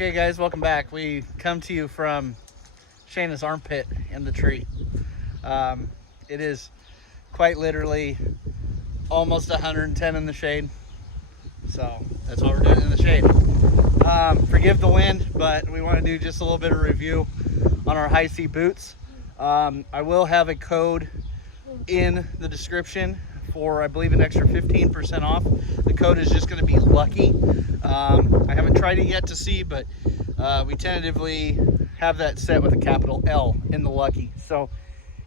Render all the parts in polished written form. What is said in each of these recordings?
Okay guys, welcome back. We come to you from Shayna's armpit in the tree. It is quite literally almost 110 in the shade. So that's what we're doing in the shade. Forgive the wind, but we want to do just a little bit of review on our Hisea boots. I will have a code in the description for, I believe, an extra 15% off. The code is just going to be lucky. I haven't tried it yet to see, but we tentatively have that set with a capital L in the lucky. So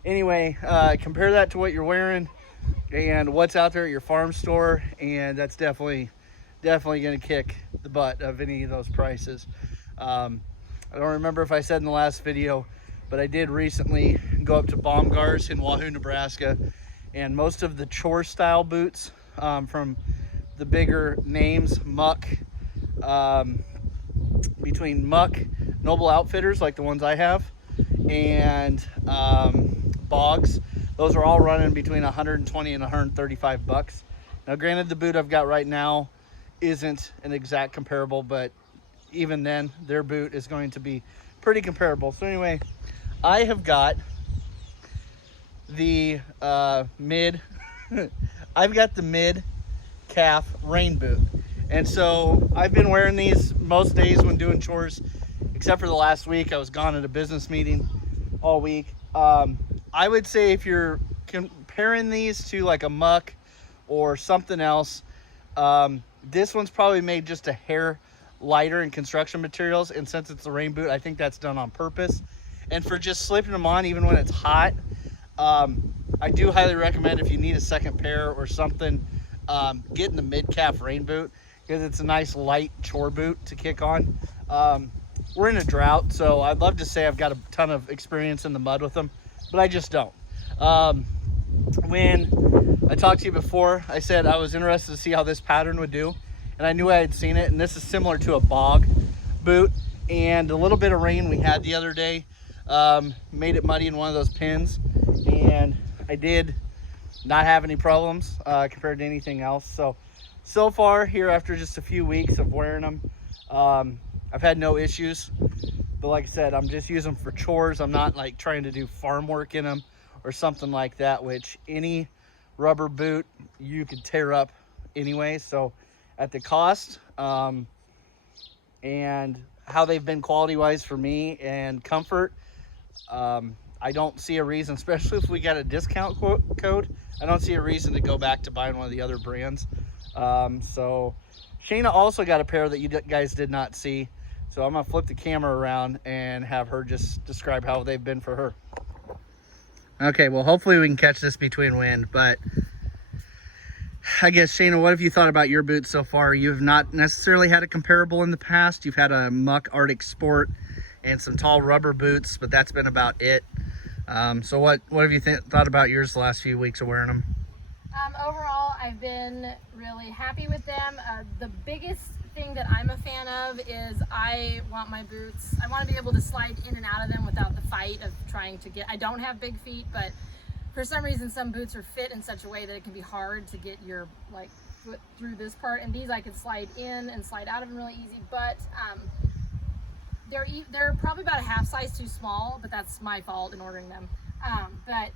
anyway, compare that to what you're wearing and what's out there at your farm store, and that's definitely going to kick the butt of any of those prices. I don't remember if I said in the last video, but I did recently go up to Baumgart's in Wahoo, Nebraska, and most of the chore style boots from the bigger names, Muck, between Muck, Noble Outfitters like the ones I have, and Boggs, those are all running between 120 and 135 bucks. Now granted, the boot I've got right now isn't an exact comparable, but even then their boot is going to be pretty comparable. So anyway, I have got the mid I've got the mid calf rain boot, and so I've been wearing these most days when doing chores, except for the last week. I was gone at a business meeting all week. I would say if you're comparing these to like a Muck or something else, this one's probably made just a hair lighter in construction materials, and since it's a rain boot, I think that's done on purpose. And for just slipping them on even when it's hot, I do highly recommend, if you need a second pair or something, getting the mid-calf rain boot, because it's a nice light chore boot to kick on. We're in a drought, so I'd love to say I've got a ton of experience in the mud with them, but I just don't. When I talked to you before, I said I was interested to see how this pattern would do, and I knew I had seen it, and this is similar to a bog boot, and a little bit of rain we had the other day made it muddy in one of those pins, and I did not have any problems compared to anything else. So far here, after just a few weeks of wearing them, I've had no issues. But like I said, I'm just using them for chores. I'm not like trying to do farm work in them or something like that, which any rubber boot you could tear up anyway. So at the cost and how they've been quality wise for me and comfort, I don't see a reason, especially if we got a discount code, I don't see a reason to go back to buying one of the other brands. So Shayna also got a pair that you guys did not see. So I'm gonna flip the camera around and have her just describe how they've been for her. Okay, well, hopefully we can catch this between wind, but I guess, Shayna, what have you thought about your boots so far? You've not necessarily had a comparable in the past. You've had a Muck Arctic Sport and some tall rubber boots, but that's been about it. So what have you thought about yours the last few weeks of wearing them? Overall, I've been really happy with them. The biggest thing that I'm a fan of is I want my boots, I want to be able to slide in and out of them without the fight of trying to get, I don't have big feet, but for some reason some boots are fit in such a way that it can be hard to get your like foot through this part, and these I can slide in and slide out of them really easy, but they're probably about a half size too small, but that's my fault in ordering them. But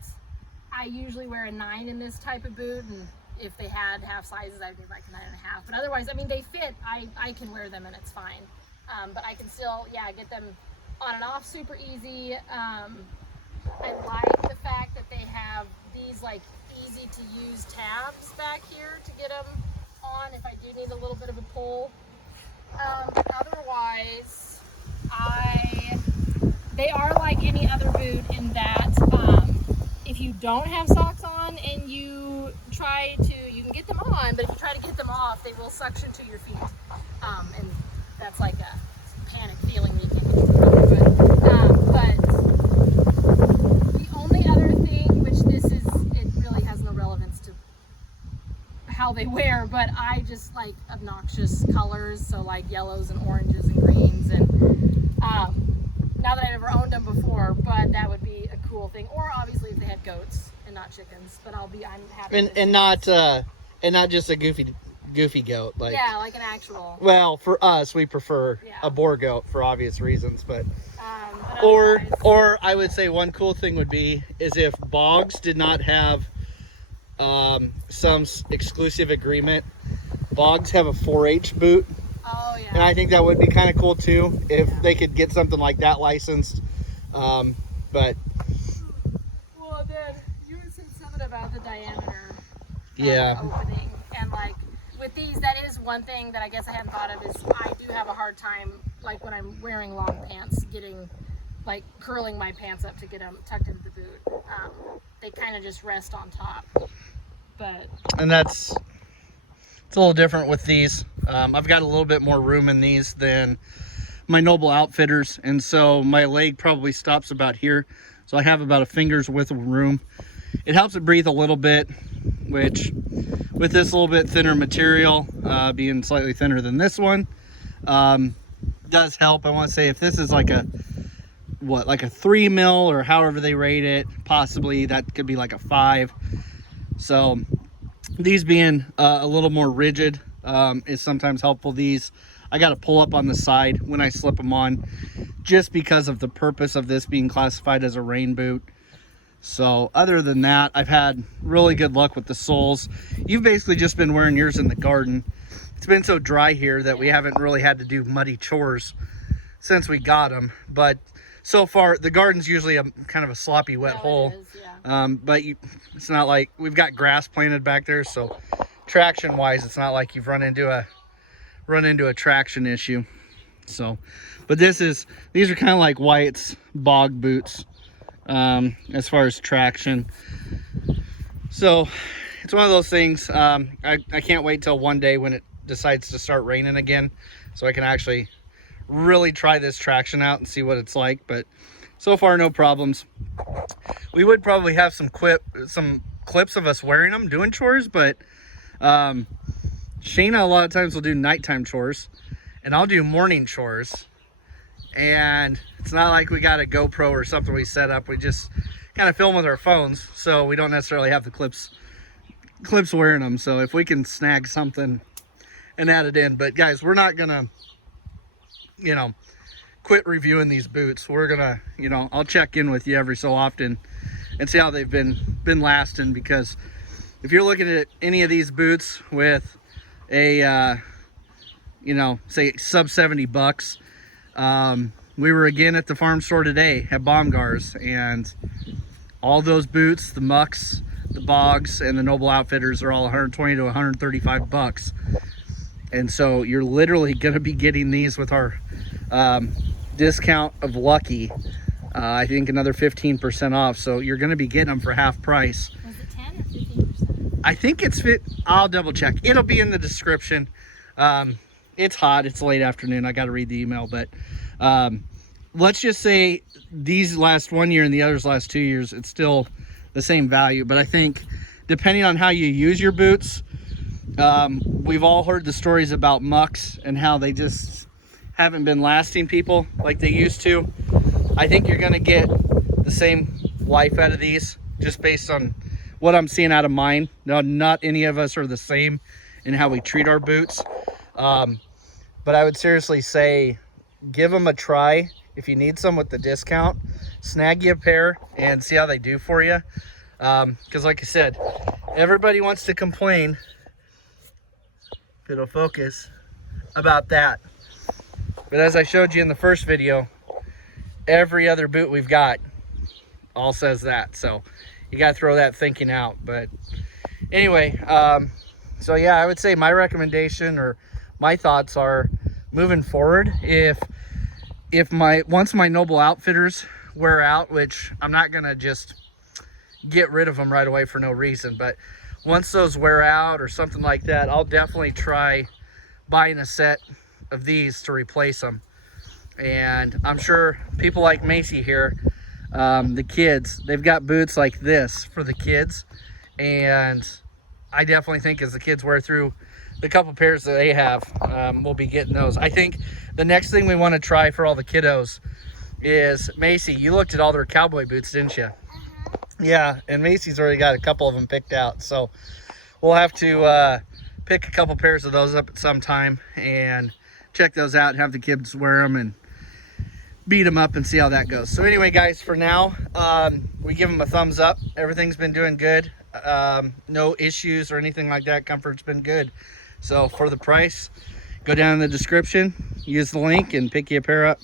I usually wear a 9 in this type of boot, and if they had half sizes, I'd give like a 9.5. But otherwise, I mean, they fit. I can wear them and it's fine. But I can still, yeah, get them on and off super easy. I like the fact that they have these like easy to use tabs back here to get them on if I do need a little bit of a pull. Otherwise, they are like any other boot in that if you don't have socks on and you can get them on, but if you try to get them off, they will suction to your feet. And that's like a panic feeling that you can't get your feet good. But the only other thing, which it really has no relevance to how they wear, but I just like obnoxious colors, so like yellows and oranges and greens, and not that I never owned them before, but that would be a cool thing. Or obviously if they had goats and not chickens, but I'm happy. And not just a goofy goofy goat. Like, yeah, like an actual. Well, for us, we prefer Yeah. a boar goat for obvious reasons, but But or otherwise- I would say one cool thing would be is if Bogs did not have some exclusive agreement. Bogs have a 4-H boot, Oh yeah. and I think that would be kind of cool too if they could get something like that licensed. But Well, then you said something about the diameter. yeah, Opening, and like with these, that is one thing that I guess I hadn't thought of is I do have a hard time, like when I'm wearing long pants, getting like curling my pants up to get them tucked into the boot. They kind of just rest on top, but and it's a little different with these. I've got a little bit more room in these than my Noble Outfitters, and so my leg probably stops about here, so I have about a finger's width of room. It helps it breathe a little bit, which with this little bit thinner material, being slightly thinner than this one, does help. I want to say if this is like a 3 mil or however they rate it, possibly that could be like a 5. So these being a little more rigid is sometimes helpful. These I got to pull up on the side when I slip them on, just because of the purpose of this being classified as a rain boot. So other than that, I've had really good luck with the soles. You've basically just been wearing yours in the garden. It's been so dry here that we haven't really had to do muddy chores since we got them. But so far, the garden's usually a kind of a sloppy wet hole. it is, yeah. But it's not like we've got grass planted back there, so traction wise, it's not like you've run into a traction issue. So, but these are kind of like Wyatt's bog boots as far as traction. So it's one of those things. I can't wait till one day when it decides to start raining again, so I can actually really try this traction out and see what it's like. But so far, no problems. We would probably have some clips of us wearing them doing chores, but Shayna a lot of times will do nighttime chores and I'll do morning chores, and it's not like we got a GoPro or something we set up. We just kind of film with our phones, so we don't necessarily have the clips wearing them. So if we can snag something and add it in. But guys, we're not gonna quit reviewing these boots. We're gonna I'll check in with you every so often and see how they've been lasting, because if you're looking at any of these boots with a say sub $70, we were again at the farm store today at Baumgar's, and all those boots, the Mucks, the Bogs, and the Noble Outfitters are all 120 to 135 bucks. And so you're literally going to be getting these with our discount of Lucky. I think another 15% off. So you're going to be getting them for half price. Was it 10 or 15%? I think it's fit. I'll double check. It'll be in the description. It's hot. It's late afternoon. I got to read the email, but let's just say these last 1 year and the others last 2 years, it's still the same value. But I think depending on how you use your boots, we've all heard the stories about Mucks and how they just haven't been lasting people like they used to. I think you're going to get the same life out of these just based on what I'm seeing out of mine. Now, not any of us are the same in how we treat our boots. But I would seriously say give them a try. If you need some with the discount, snag you a pair and see how they do for you. Because like I said, everybody wants to complain, if it'll focus, about that. But as I showed you in the first video, every other boot we've got all says that. So you got to throw that thinking out. But anyway, so yeah, I would say my recommendation or my thoughts are moving forward. If once my Noble Outfitters wear out, which I'm not gonna just get rid of them right away for no reason, but once those wear out or something like that, I'll definitely try buying a set of these to replace them. And I'm sure people like Macy here, the kids, they've got boots like this for the kids, and I definitely think as the kids wear through the couple pairs that they have, we'll be getting those. I think the next thing we want to try for all the kiddos is, Macy, you looked at all their cowboy boots, didn't you? Yeah, and Macy's already got a couple of them picked out, so we'll have to pick a couple pairs of those up at some time and check those out and have the kids wear them and beat them up and see how that goes. So anyway, guys, for now, we give them a thumbs up. Everything's been doing good. No issues or anything like that. Comfort's been good. So for the price, go down in the description, use the link, and pick you a pair up.